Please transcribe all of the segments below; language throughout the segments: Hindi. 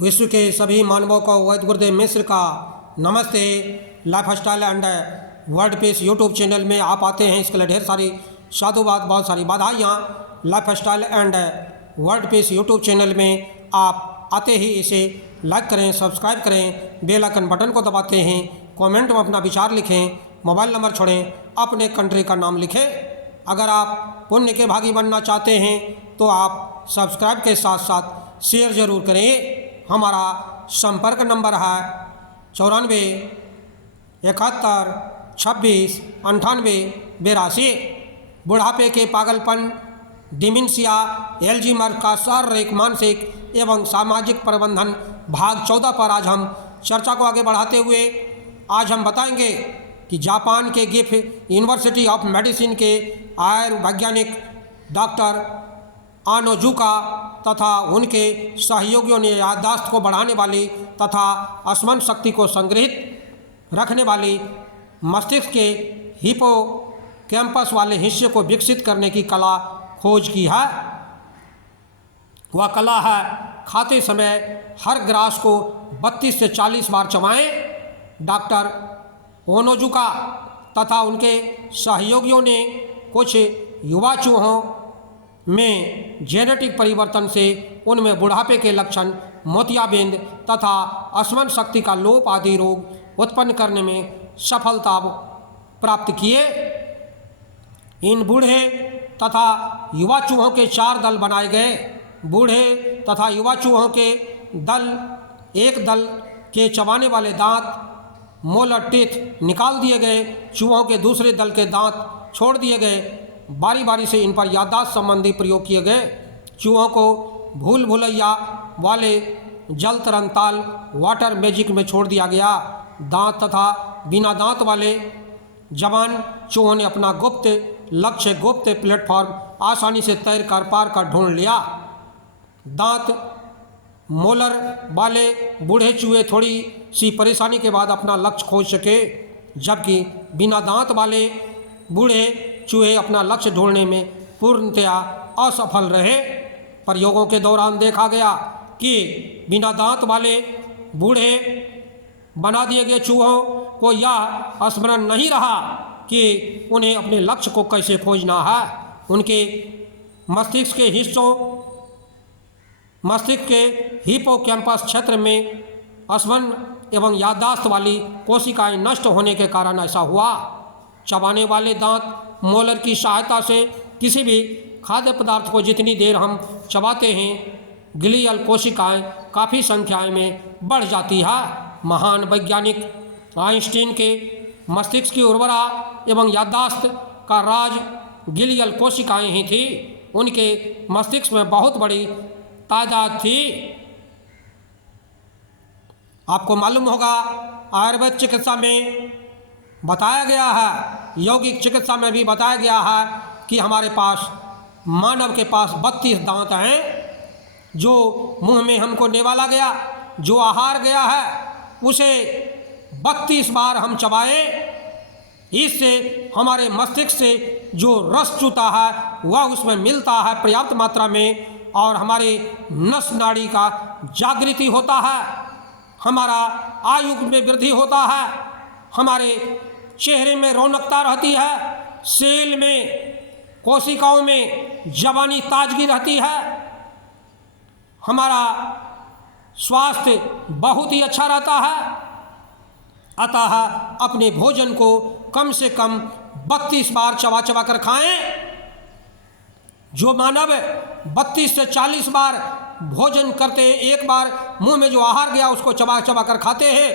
विश्व के सभी मानवों को वैद्य गुरुदेव मिश्र का नमस्ते। Life style and world peace YouTube channel में आप आते हैं, इसके लिए ढेर सारी साधुवाद, बहुत सारी बधाइयाँ। Life style and world peace YouTube channel में आप आते ही इसे लाइक करें, सब्सक्राइब करें, बेल आइकन बटन को दबाते हैं, कमेंट में अपना विचार लिखें, मोबाइल नंबर छोड़ें, अपने कंट्री का नाम लिखें। अगर आप पुण्य के भागी बनना चाहते हैं तो आप सब्सक्राइब के साथ साथ शेयर ज़रूर करें। हमारा संपर्क नंबर है 94 71 26 98 82। बुढ़ापे के पागलपन, डिमेंशिया, एल्जीमर का शारीरिक, मानसिक एवं सामाजिक प्रबंधन भाग 14 पर आज हम चर्चा को आगे बढ़ाते हुए आज हम बताएंगे कि जापान के गिफ यूनिवर्सिटी ऑफ मेडिसिन के आयुर्वैज्ञानिक डॉक्टर आनोजुका तथा उनके सहयोगियों ने याददाश्त को बढ़ाने वाली तथा स्मरण शक्ति को संग्रहित रखने वाली मस्तिष्क के हिपोकैम्पस वाले हिस्से को विकसित करने की कला खोज की है। वह कला है खाते समय हर ग्रास को 32 से 40 बार चबाएं। डॉक्टर ओनोजुका तथा उनके सहयोगियों ने कुछ युवा चूहों में जेनेटिक परिवर्तन से उनमें बुढ़ापे के लक्षण, मोतियाबिंद तथा स्मरण शक्ति का लोप आदि रोग उत्पन्न करने में सफलता प्राप्त किए। इन बूढ़े तथा युवा चूहों के 4 दल बनाए गए। बूढ़े तथा युवा चूहों के दल, एक दल के चबाने वाले दांत मोलर टीथ निकाल दिए गए, चूहों के दूसरे दल के दांत छोड़ दिए गए। बारी बारी से इन पर याददाश्त संबंधी प्रयोग किए गए। चूहों को भूल भुलैया वाले जल तरंताल वाटर मैजिक में छोड़ दिया गया। दांत तथा बिना दांत वाले जवान चूहों ने अपना गुप्त लक्ष्य, गुप्त प्लेटफॉर्म आसानी से तैर कर पार कर ढूंढ लिया। दांत मोलर वाले बूढ़े चूहे थोड़ी सी परेशानी के बाद अपना लक्ष्य खोज सके, जबकि बिना दांत वाले बूढ़े चूहे अपना लक्ष्य ढूंढने में पूर्णतया असफल रहे। प्रयोगों के दौरान देखा गया कि बिना दांत वाले बूढ़े बना दिए गए चूहों को यह स्मरण नहीं रहा कि उन्हें अपने लक्ष्य को कैसे खोजना है। उनके मस्तिष्क के हिस्सों, मस्तिष्क के हिपोकैम्पस क्षेत्र में स्मरण एवं याददाश्त वाली कोशिकाएं नष्ट होने के कारण ऐसा हुआ। चबाने वाले दांत मोलर की सहायता से किसी भी खाद्य पदार्थ को जितनी देर हम चबाते हैं, ग्लियल कोशिकाएं काफ़ी संख्याएं में बढ़ जाती है। महान वैज्ञानिक आइंस्टीन के मस्तिष्क की उर्वरा एवं याददाश्त का राज ग्लियल कोशिकाएं ही थी। उनके मस्तिष्क में बहुत बड़ी तादाद थी। आपको मालूम होगा, आयुर्वेद चिकित्सा में बताया गया है, यौगिक चिकित्सा में भी बताया गया है कि हमारे पास, मानव के पास 32 दांत हैं। जो मुंह में हमको निवाला गया, जो आहार गया है, उसे 32 बार हम चबाएं। इससे हमारे मस्तिष्क से जो रस चूता है वह उसमें मिलता है पर्याप्त मात्रा में, और हमारे नस नाड़ी का जागृति होता है, हमारा आयु में वृद्धि होता है, हमारे चेहरे में रौनकता रहती है, सेल में, कोशिकाओं में जवानी ताजगी रहती है, हमारा स्वास्थ्य बहुत ही अच्छा रहता है। अतः अपने भोजन को कम से कम 32 बार चबा चबा कर खाएं। जो मानव 32 से 40 बार भोजन करते हैं, एक बार मुंह में जो आहार गया उसको चबा चबा कर खाते हैं,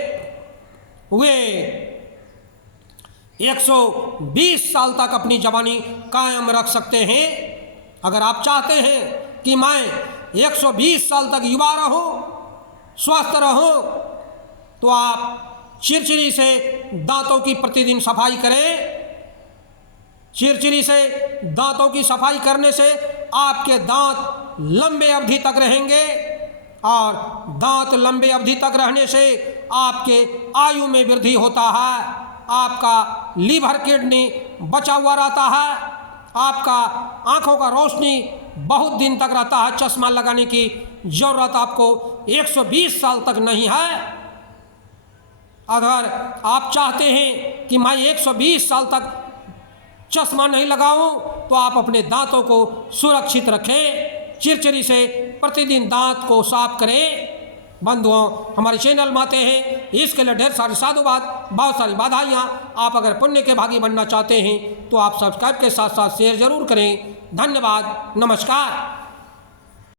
वे 120 साल तक अपनी जवानी कायम रख सकते हैं। अगर आप चाहते हैं कि मैं 120 साल तक युवा रहूं, स्वस्थ रहूं, तो आप चिरचिरी से दांतों की प्रतिदिन सफाई करें। चिरचिरी से दांतों की सफाई करने से आपके दांत लंबे अवधि तक रहेंगे, और दांत लंबे अवधि तक रहने से आपके आयु में वृद्धि होता है, आपका लीवर किडनी बचा हुआ रहता है, आपका आँखों का रोशनी बहुत दिन तक रहता है। चश्मा लगाने की ज़रूरत आपको 120 साल तक नहीं है। अगर आप चाहते हैं कि मैं 120 साल तक चश्मा नहीं लगाऊं, तो आप अपने दांतों को सुरक्षित रखें, चिरचिरी से प्रतिदिन दांत को साफ करें। बंधुओं, हमारे चैनल में आते हैं, इसके लिए ढेर सारी साधुवाद, बहुत सारी बधाइयाँ। आप अगर पुण्य के भागी बनना चाहते हैं तो आप सब्सक्राइब के साथ साथ शेयर जरूर करें। धन्यवाद, नमस्कार।